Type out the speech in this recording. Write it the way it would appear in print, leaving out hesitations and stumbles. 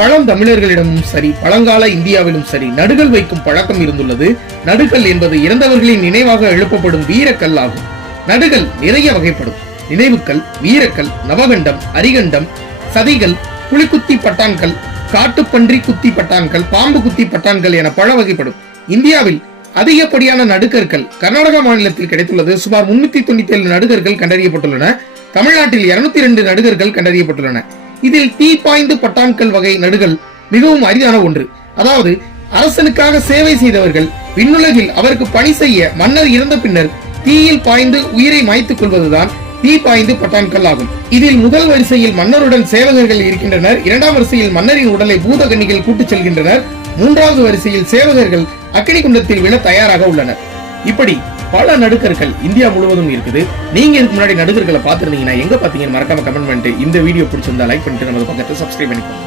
பழந்தமிழர்களிடமும் சரி பழங்கால இந்தியாவிலும் சரி நடுகள் வைக்கும் பழக்கம் இருந்துள்ளது. நடுகள் என்பது இறந்தவர்களின் நினைவாக எழுப்பப்படும் வீரக்கல் ஆகும். நடுகள் நிறைய வகைப்படும். நினைவுக்கல், வீரக்கல், நவகண்டம், அரிகண்டம், சதிகள், புலிக்குத்தி பட்டான்கள், காட்டுப்பன்றி குத்தி பட்டான்கள், பாம்பு குத்தி பட்டான்கள் என பல வகைப்படும். இந்தியாவில் அதிகப்படியான நடுக்கற்கள் கர்நாடக மாநிலத்தில் கிடைத்துள்ளது. சுமார் 397 நடுகர்கள் கண்டறியப்பட்டுள்ளன. தமிழ்நாட்டில் 202 நடுகர்கள் கண்டறியப்பட்டுள்ளன. இதில் தீப்பாய்ந்து பட்டான்கள் வகை நடுகள் மிகவும் அரிதான ஒன்று. அதாவது அரசனுக்காக சேவை செய்தவர்கள் விண்ணுலகில் அவருக்கு பணி செய்ய மன்னர் இறந்த பின்னர் தீயில் பாய்ந்து உயிரை மாய்த்துக் கொள்வதுதான் தீப்பாய்ந்து பட்டான்கள் ஆகும். இதில் முதல் வரிசையில் மன்னருடன் சேவகர்கள் இருக்கின்றனர். இரண்டாம் வரிசையில் மன்னரின் உடலை பூதகன்னிகள் கூட்டுச் செல்கின்றனர். மூன்றாவது வரிசையில் சேவகர்கள் அக்கினி குண்டத்தில் விழ தயாராக உள்ளனர். இப்படி பல நடுக்கர்கள் இந்தியா முழுவதும் இருக்குது. நீங்க இதுக்கு முன்னாடி நடுக்கர்களை பார்த்திருந்தீங்கன்னா எங்க பாத்தீங்கன்னு மறக்காம கமெண்ட் பண்ணிட்டு இந்த வீடியோ பிடிச்சிருந்தா லைக் பண்ணிட்டு நம்ம பக்கத்தை சப்ஸ்கிரைப் பண்ணிக்கோங்க.